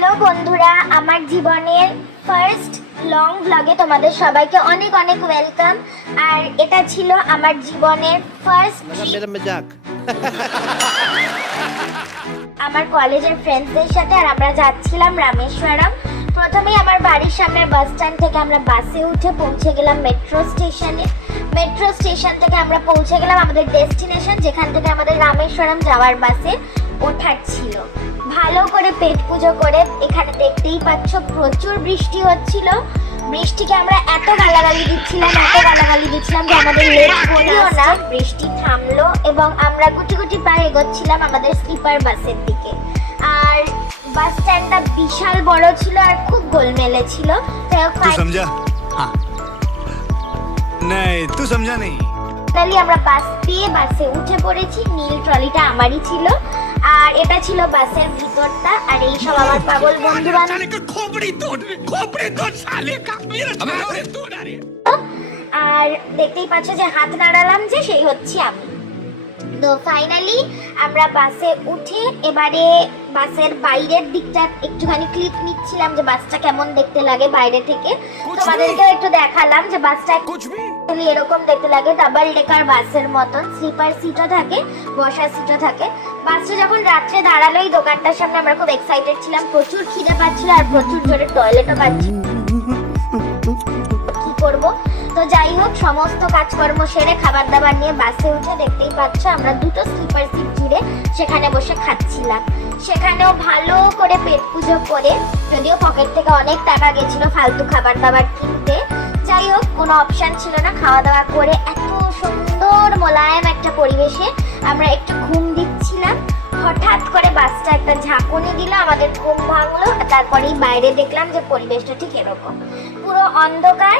Hello বন্ধুরা, আমার জীবনের ফার্স্ট লং ব্লগে তোমাদের সবাইকে অনেক অনেক ওয়েলকাম। আর এটা ছিল আমার জীবনের ফার্স্ট আমার কলেজের ফ্রেন্ডসদের সাথে, আর আমরা যাচ্ছিলাম রামেশ্বরম। প্রথমেই আমার বাড়ির সামনের বাস স্ট্যান্ড থেকে আমরা বাসে উঠে পৌঁছে গেলাম মেট্রো স্টেশনে। মেট্রো স্টেশন থেকে আমরা পৌঁছে গেলাম আমাদের ডেস্টিনেশন, যেখান থেকে আমাদের রামেশ্বরম যাওয়ার বাসে ওঠার ছিল। ভালো করে পেট পুজো করে, এখানে দেখতেই পাচ্ছ প্রচুর বৃষ্টি হচ্ছিল। বৃষ্টিকে আমরা এত গালাগালি দিচ্ছিলাম যে আমাদের লেট হলো না। বৃষ্টি থামলো এবং আমরা গুটি গুটি পায়ে এগোচ্ছিলাম আমাদের স্লিপার বাসের দিকে। আর বাস স্ট্যান্ডটা বিশাল বড় ছিল আর খুব গোলমেলে ছিল। ফাইনালি আমরা বাস পেয়ে বাসে উঠে পড়েছি। নীল ট্রলিটা আমারই ছিল, আর এটা ছিল বাসের ভিতরটা। আর এই সব আমার পাগল বন্ধু বান্ধব। আর দেখতেই পাচ্ছ যে হাত নাড়ালাম যে সেই হচ্ছে আমি। তো ফাইনালি আমরা বাসে উঠে এবারে বাসের বাইরের দিকটা একটুখানি ক্লিপ নিচ্ছিলাম যে বাসটা কেমন দেখতে লাগে বাইরে থেকে। তোমাদেরকেও একটু দেখালাম যে বাসটা এরকম দেখতে লাগে, ডাবল ডেকার বাসের মতন। স্লিপার সিটও থাকে, বসার সিটও থাকে। বাসটা যখন রাত্রে দাঁড়ালো এই দোকানটার সামনে, আমরা খুব এক্সাইটেড ছিলাম। প্রচুর খিদে পাচ্ছিল আর প্রচুর জোরে টয়লেটও পাচ্ছিল। কি করব? তো যাই হোক, সমস্ত কাজকর্ম সেরে খাবার দাবার নিয়ে বাসে উঠে দেখতেই পাচ্ছ আমরা দুটো স্লিপার সিট জুড়ে সেখানে বসে খাচ্ছিলাম। সেখানেও ভালো করে পেট পুজো করে, যদিও পকেট থেকে অনেক টাকা গেছিল ফালতু খাবার দাবার কিনতে। যাই হোক, কোনো অপশান ছিল না। খাওয়া দাওয়া করে এত সুন্দর মোলায়েম একটা পরিবেশে আমরা একটু ঘুম দিচ্ছিলাম। হঠাৎ করে বাসটা একটা ঝাঁকুনি দিল, আমাদের ঘুম ভাঙলো। তারপরেই বাইরে দেখলাম যে পরিবেশটা ঠিক এরকম, পুরো অন্ধকার।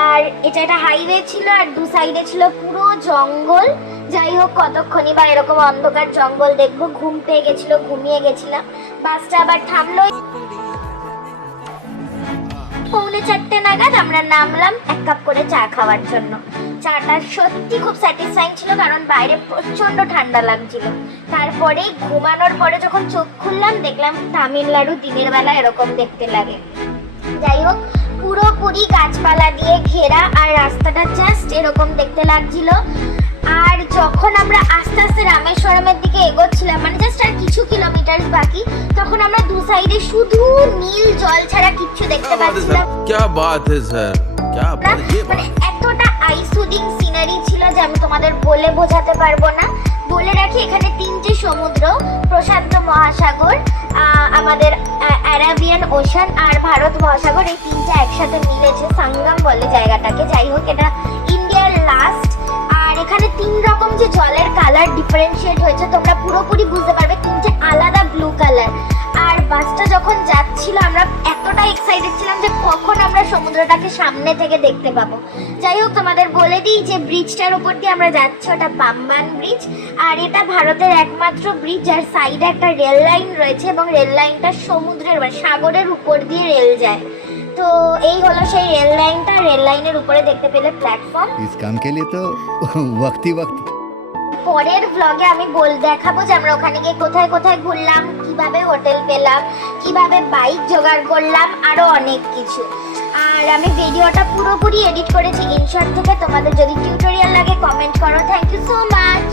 আর এটা একটা হাইওয়ে ছিল আর দু সাইডে ছিল পুরো জঙ্গল। যাই হোক, কতক্ষণই বা এরকম অন্ধকার জঙ্গল দেখবো। ঘুম পেয়ে গেছিল, ঘুমিয়ে গেছিলাম। বাসটা আবার থামলো। 3:45 নাগাদ আমরা নামলাম এক কাপ করে চা খাওয়ার জন্য। চাটা সত্যি খুব স্যাটিসফাইং ছিল, কারণ বাইরে প্রচন্ড ঠান্ডা লাগছিল। তারপরে ঘুমানোর পরে যখন চোখ খুললাম দেখলাম তামিলনাড়ু দিনের বেলা এরকম দেখতে লাগে। যাই হোক, পুরোপুরি গাছপালা দিয়ে ঘেরা আর রাস্তাটা জাস্ট এরকম দেখতে লাগছিল। আর যখন আমরা আস্তে আস্তে রামেশ্বরমের দিকে এগোচ্ছিলাম, মানে জাস্ট আর কিছু কিলোমিটার বাকি, তখন আমরা দু সাইডে শুধু নীল জল ছাড়া কিচ্ছু দেখতে পাচ্ছিলাম। মানে এতটা আইসুদিং সিনারি ছিল যে আমি তোমাদের বলে বোঝাতে পারবো না। বলে রাখি, এখানে 3টে সমুদ্র, প্রশান্ত মহাসাগর, আমাদের অ্যারাবিয়ান ওশান আর ভারত মহাসাগর, এই 3টে একসাথে মিলেছে। সঙ্গম বলে জায়গাটাকে। যাই হোক, এটা ইন্ডিয়ার লাস্ট। আর এখানে 3 রকম যে জলের কালার ডিফারেন্সিয়েট হয়েছে, তোমরা পুরোপুরি বুঝতে পারবে 3টে আলাদা ব্লু কালার। আর বাসটা যখন যাচ্ছিল আমরা এতটা এক্সাইটেড ছিলাম যে কখন আমরা সমুদ্রটাকে সামনে থেকে দেখতে পাবো। যাই হোক, তোমাদের বলে দিই যে ব্রিজটার উপর দিয়ে আমরা যাচ্ছি, ওটা পাম্বান ব্রিজ। আর এটা ভারতের একমাত্র ব্রিজ যার সাইডে একটা রেল লাইন রয়েছে, এবং রেল লাইনটা সমুদ্রের বা সাগরের উপর দিয়ে রেল যায়। তো এই হলো সেই রেল লাইনটা। রেল লাইনের উপরে দেখতে পেলে প্ল্যাটফর্ম। इस काम के लिए तो वक्त ही वक्त। পরের ব্লগে আমি দেখাবো যে আমরা ওখানে গিয়ে কোথায় কোথায় ঘুরলাম, কিভাবে হোটেল পেলাম, কিভাবে বাইক জোগাড় করলাম, আরো অনেক কিছু। আর আমি ভিডিওটা পুরোপুরি এডিট করেছি ইনশট থেকে। তোমাদের যদি টিউটোরিয়াল লাগে কমেন্ট করো। Thank you so much.